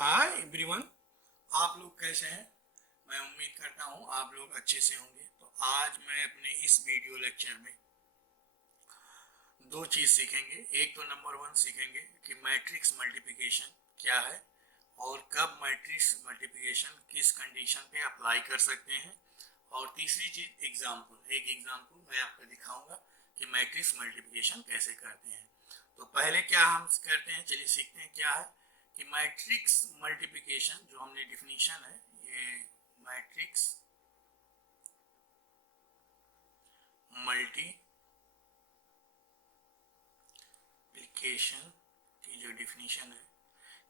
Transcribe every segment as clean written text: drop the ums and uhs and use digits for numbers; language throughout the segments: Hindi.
हाय एवरीवन, आप लोग कैसे हैं। मैं उम्मीद करता हूँ आप लोग अच्छे से होंगे। तो आज मैं अपने इस वीडियो लेक्चर में दो चीज़ सीखेंगे। एक तो नंबर वन सीखेंगे कि मैट्रिक्स मल्टीप्लिकेशन क्या है और कब मैट्रिक्स मल्टीप्लिकेशन किस कंडीशन पे अप्लाई कर सकते हैं। और तीसरी चीज़ एक एग्जाम्पल मैं आपको दिखाऊंगा कि मैट्रिक्स मल्टीप्लिकेशन कैसे करते हैं। तो पहले क्या हम करते हैं, चलिए सीखते हैं क्या है कि मैट्रिक्स मल्टीप्लिकेशन। जो हमने डिफिनीशन है, ये मैट्रिक्स मल्टीप्लिकेशन की जो डिफिनीशन है,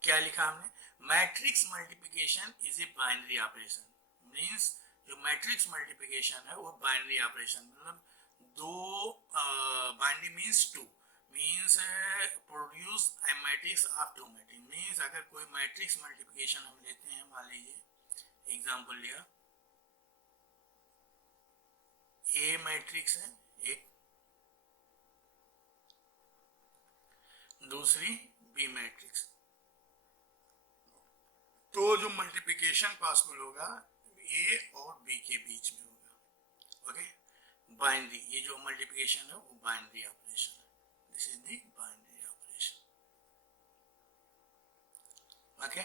क्या लिखा हमने, matrix multiplication is a binary operation. Means जो मैट्रिक्स मल्टीप्लिकेशन है वो बाइनरी ऑपरेशन, मतलब दो, binary means two, means produce a matrix of two matrix. Means अगर कोई मैट्रिक्स मल्टीप्लिकेशन हम लेते हैं, मान लीजिए एग्जांपल लिया, ए मैट्रिक्स है एक, दूसरी बी मैट्रिक्स, तो जो मल्टीप्लिकेशन पॉसिबल होगा ए और बी के बीच में होगा। ओके, बाइनरी, ये जो मल्टीप्लिकेशन है वो बाइनरी ऑपरेशन है। This is the binary operation. Okay,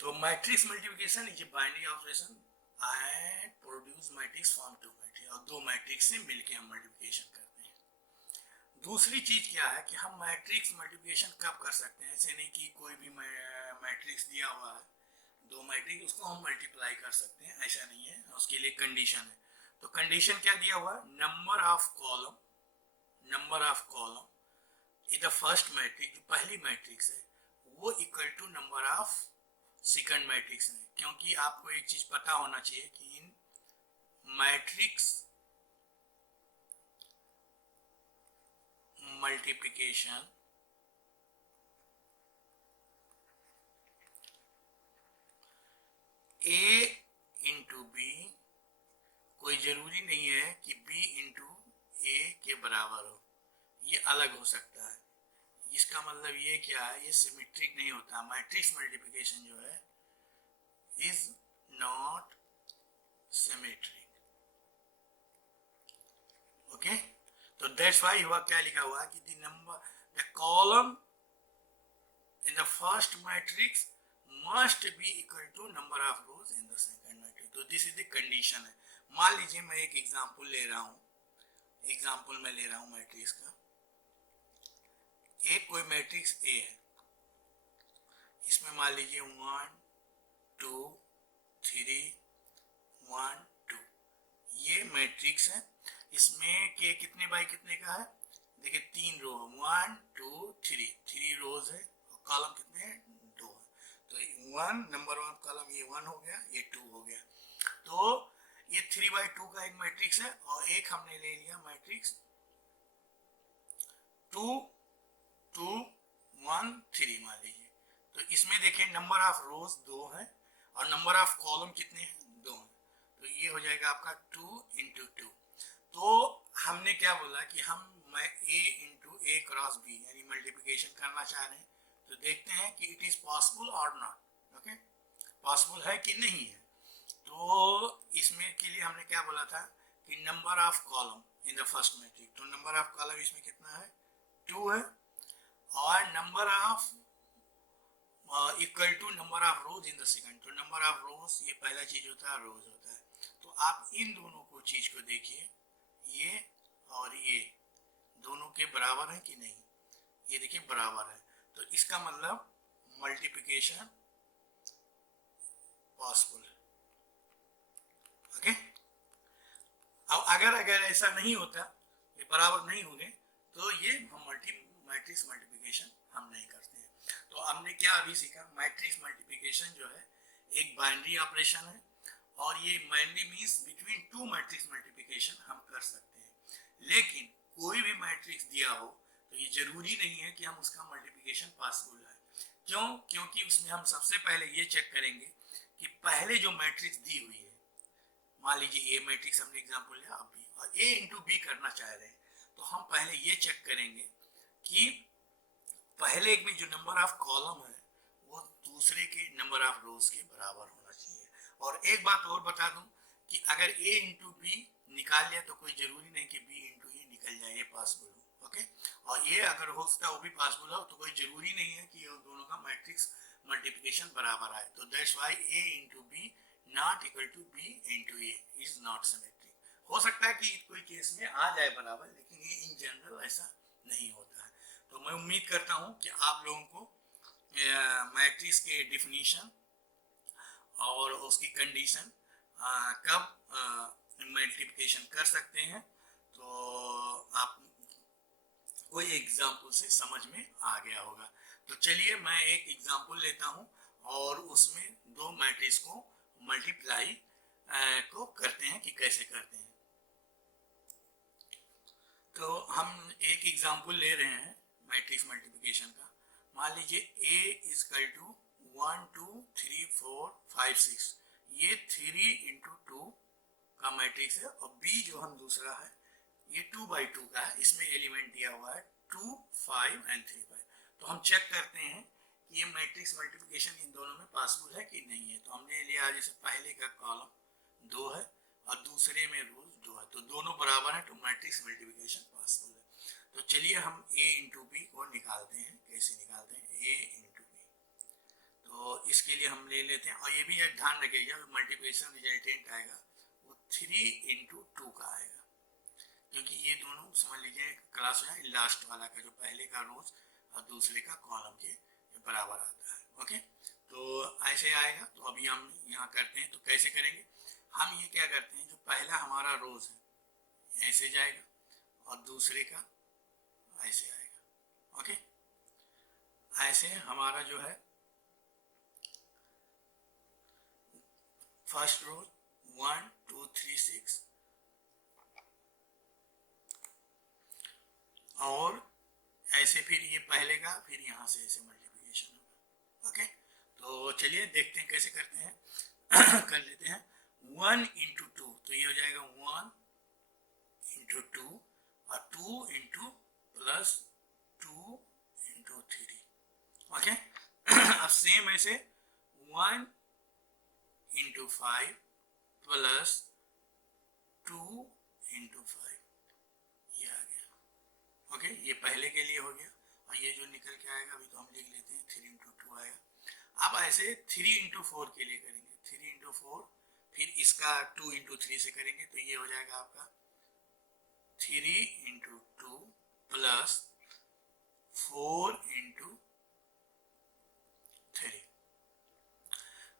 तो matrix multiplication is a binary operation and produce matrix from two matrix, और दो मैट्रिक्स से मिलके हम मल्टीप्लिकेशन करते हैं। दूसरी चीज क्या है कि हम मैट्रिक्स मल्टीप्लिकेशन कब कर सकते हैं। ऐसे नहीं कि कोई भी मैट्रिक्स दिया हुआ है, दो मैट्रिक्स, उसको हम मल्टीप्लाई कर सकते हैं, ऐसा नहीं है। उसके लिए कंडीशन है। तो कंडीशन क्या दिया हुआ है, number of column in the first matrix, जो पहली मैट्रिक्स है वो equal to number of second matrix में। क्योंकि आपको एक चीज पता होना चाहिए कि in matrix multiplication A into B कोई जरूरी नहीं है कि बी इंटू ए के बराबर हो, ये अलग हो सकता है। इसका मतलब ये क्या है, ये सिमेट्रिक नहीं होता। मैट्रिक्स मल्टीप्लिकेशन जो है इज नॉट सिमेट्रिक। ओके, तो दैट्स व्हाई हुआ, क्या लिखा हुआ है कि the column in the first matrix must be equal to number of rows in the second matrix. तो दिस इज द कंडीशन है। मान लीजिए मैं एक एग्जांपल ले रहा हूं, मैट्रिक्स का। एक कोई मैट्रिक्स ए है, इसमें मान लीजिए 1 2 3 1 2, ये मैट्रिक्स है। इसमें के कितने बाई कितने का है, देखिए 3 रो है, 1 2 3, 3 रोज है, और कॉलम कितने हैं, 2 है। तो वन, नंबर वन कॉलम ये 1 हो गया, ये 2 हो गया। तो ये 3/2 का एक मैट्रिक्स है, और एक हमने ले लिया मैट्रिक्स 2 2 1 3 मान लीजिए। तो इसमें देखिए नंबर ऑफ रोज 2 है और नंबर ऑफ कॉलम कितने हैं, 2 है। तो ये हो जाएगा आपका 2 इंटू 2। तो हमने क्या बोला कि हम ए इंटू ए क्रॉस बी यानी मल्टीप्लिकेशन करना चाह रहे हैं। तो देखते हैं कि इट इज पॉसिबल और नॉट। ओके, पॉसिबल है कि नहीं है। तो इसमें के लिए हमने क्या बोला था कि number of column in the first matrix, तो नंबर ऑफ कॉलम इसमें कितना है, 2 है, और number of equal to number of rows in the second. तो नंबर ऑफ रोज, ये पहला चीज होता है, रोज होता है। तो आप इन दोनों को चीज को देखिए, ये और ये दोनों के बराबर है कि नहीं, ये देखिए बराबर है। तो इसका मतलब मल्टीप्लिकेशन पॉसिबल है। ओके, अब अगर ऐसा नहीं होता, ये बराबर नहीं होंगे, तो ये हम मैट्रिक्स मल्टीप्लिकेशन हम नहीं करते हैं। तो हमने क्या अभी सीखा, मैट्रिक्स मल्टीप्लिकेशन जो है एक बाइनरी ऑपरेशन है, और ये binary means between two matrix multiplication हम कर सकते हैं। लेकिन कोई भी मैट्रिक्स दिया हो तो ये जरूरी नहीं है कि हम उसका मल्टीप्लिकेशन पॉसिबल है। क्यों, क्योंकि उसमें हम सबसे पहले ये चेक करेंगे कि पहले जो मैट्रिक्स दी हुई है, मान लीजिए ए मैट्रिक्स हमने एग्जांपल लिया, अब बी, और ए इंटू बी करना चाह रहे हैं, तो हम पहले ये चेक करेंगे कि पहले में जो नंबर ऑफ कॉलम है वो दूसरे के नंबर ऑफ रोज के बराबर होना चाहिए। और एक बात और बता दूं कि अगर a इंटू बी निकाल लिया तो कोई जरूरी नहीं कि b इंटू ए निकल जाए, ये पॉसिबल हो। ओके, और ये अगर हो सकता है वो भी पॉसिबल हो, तो कोई जरूरी नहीं है कि ये दोनों का मैट्रिक्स मल्टीप्लिकेशन बराबर आए। तो that's why a into B not equal to b into A is not symmetric. हो सकता है कि कोई केस में आ जाए बराबर, लेकिन ये इन जनरल ऐसा नहीं होता है। तो मैं उम्मीद करता हूँ कि आप लोगों को मैट्रिक्स के डिफिनीशन और उसकी कंडीशन कब मल्टीप्लिकेशन कर सकते हैं, तो आप कोई एग्जाम्पल से समझ में आ गया होगा। तो चलिए मैं एक एग्जाम्पल लेता हूं और उसमें दो मैट्रिक्स को मल्टीप्लाई को करते हैं कि कैसे करते हैं। तो हम एक एग्जाम्पल ले रहे हैं मैट्रिक्स मल्टीप्लिकेशन का। मान लीजिए a इजकल टू 1 2 3 4 5 6, ये 3 इंटू 2 का मैट्रिक्स है, और b जो हम दूसरा है ये 2 बाई 2 का है, इसमें एलिमेंट दिया हुआ है 2 5 एंड 3 5। तो हम चेक करते हैं कि ये मैट्रिक्स मल्टीप्लिकेशन इन दोनों में पॉसिबल है कि नहीं है। तो हमने लिया जैसे पहले का कॉलम 2 है और दूसरे में रोज 2 है, तो दोनों बराबर है, तो मैट्रिक्स मल्टीप्लिकेशन पॉसिबल है। तो चलिए हम a इंटू बी को निकालते हैं। कैसे निकालते हैं a इंटू बी, तो इसके लिए हम ले लेते हैं, और ये भी एक ध्यान रखिएगा मल्टीप्लिकेशन रिजल्टेंट आएगा वो 3 इंटू 2 का आएगा, क्योंकि ये दोनों समझ लीजिए क्लास है लास्ट वाला का, जो पहले का रोज और दूसरे का कॉलम के बराबर आता है। ओके, तो ऐसे आएगा। तो अभी हम यहाँ करते हैं, तो कैसे करेंगे, हम ये क्या करते हैं, जो पहला हमारा रोज है ऐसे जाएगा और दूसरे का ऐसे आएगा। ओके, ऐसे हमारा जो है फर्स्ट रोज 1 2 3 6, और ऐसे फिर ये पहले का, फिर यहाँ से ऐसे मल्टीप्लिकेशन होगा। ओके, तो चलिए देखते हैं कैसे करते हैं। कर लेते हैं 1 इंटू 2, तो ये हो जाएगा 1 इंटू 2, और 2 इंटू प्लस 2 इंटू 3। ओके, अब सेम ऐसे 1 इंटू 5 प्लस 2 इंटू 5, ये आ गया। ओके, ये पहले के लिए हो गया, और ये जो निकल के आएगा अभी तो हम लिख लेते हैं 3 इंटू 2 आएगा। अब ऐसे 3 इंटू 4 के लिए करेंगे, 3 इंटू 4, फिर इसका 2 इंटू 3 से करेंगे, तो ये हो जाएगा आपका 3 इंटू 2 प्लस 4 इंटू 3,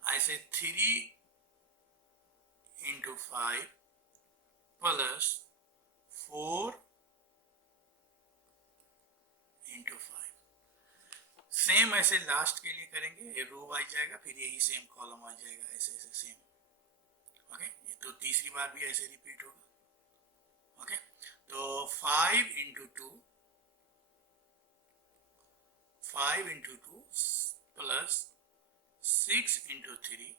ऐसे 3 इंटू 5 प्लस 4 इंटू 5। सेम ऐसे लास्ट के लिए करेंगे, ये रो आ जाएगा, फिर यही सेम कॉलम आ जाएगा, ऐसे ऐसे सेम। ओके, ये तो तीसरी बार भी ऐसे रिपीट होगा। ओके, तो 5 इंटू 2 प्लस 6 इंटू 3,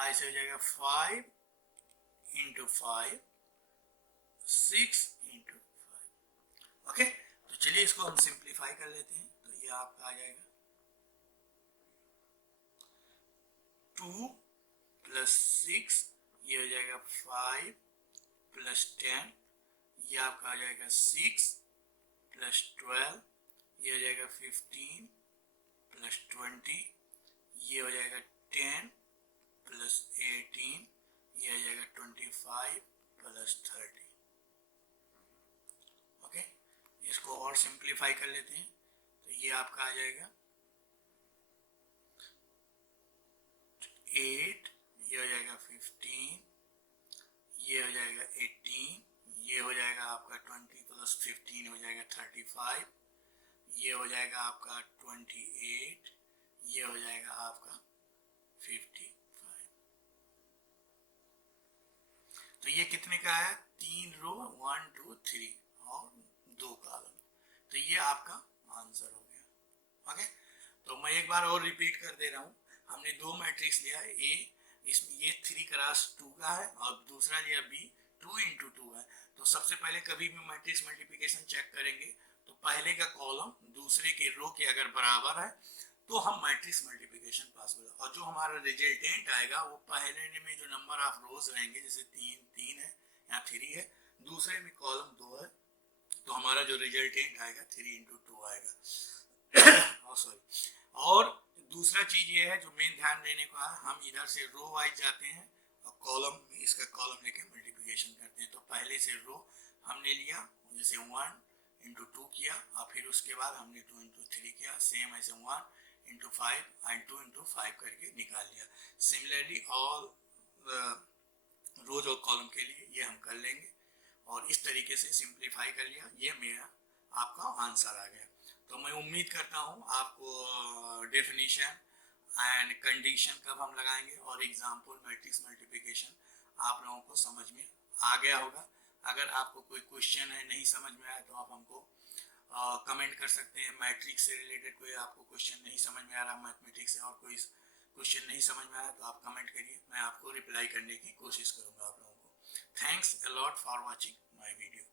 ऐसे हो जाएगा 5 इंटू 5 6 इंटू 5। ओके, तो चलिए इसको हम सिंप्लीफाई कर लेते हैं। तो ये आपका आ जाएगा 2 प्लस 6, ये हो जाएगा 5 प्लस 10, ये आपका आ जाएगा 6 प्लस 12, ये हो जाएगा 15 प्लस 20, ये हो जाएगा 10 प्लस 18, ये हो जाएगा 25 प्लस 30। ओके, इसको और सिंप्लीफाई कर लेते हैं, तो ये आपका आ जाएगा 8, ये हो जाएगा 15, ये हो जाएगा 18, ये हो जाएगा आपका 20 प्लस 15 हो जाएगा 35, ये हो जाएगा आपका 28, ये हो जाएगा आपका 55। तो ये कितने का है, 3 रो 1 2 3 और 2 कॉलम, तो ये आपका आंसर हो गया। ओके, तो मैं एक बार और रिपीट कर दे रहा हूँ। हमने दो मैट्रिक्स लिया है, ए इसमें ये 3 क्रॉस 2 का है, और दूसरा लिया बी 2 इंटू 2 है। तो सबसे पहले कभी भी मैट्रिक्स मल्टीप्लिकेशन चेक करेंगे तो पहले का कॉलम दूसरे के रो के अगर बराबर है तो हम मैट्रिक्स मल्टीप्लिकेशन पॉसिबल है। और जो हमारा रिजल्टेंट आएगा वो पहले में जो नंबर ऑफ रोज रहेंगे, जैसे 3 है या 3 है, दूसरे में कॉलम 2 है, तो हमारा जो रिजल्टेंट आएगा 3 into 2 आएगा। सॉरी। और दूसरा चीज ये है जो मेन ध्यान देने को है, हम इधर से रो वाइज जाते हैं और कॉलम, इसका कॉलम लेके मल्टीप्लिकेशन करते हैं। तो पहले से रो हमने लिया, जैसे 1 into 2 किया, और फिर उसके बाद हमने 2 into 3 किया, सेम ऐसे 1 into 5 एंड 2 into 5 करके निकाल लिया। सिमिलरली ऑल रोज और कॉलम के लिए ये हम कर लेंगे, और इस तरीके से सिंप्लीफाई कर लिया। ये मेरा आपका आंसर आ गया। तो मैं उम्मीद करता हूँ आपको डेफिनेशन एंड कंडीशन कब हम लगाएंगे और एग्जाम्पल मैट्रिक्स मल्टीप्लिकेशन आप लोगों को समझ में आ गया होगा। अगर आपको कोई क्वेश्चन है नहीं समझ में आया तो आप हमको कमेंट कर सकते हैं। मैट्रिक्स से रिलेटेड कोई आपको क्वेश्चन नहीं समझ में आ रहा, मैथमेटिक्स से और कोई क्वेश्चन नहीं समझ में आया तो आप कमेंट करिए, मैं आपको रिप्लाई करने की कोशिश करूँगा आप लोगों को। Thanks a lot for watching my video.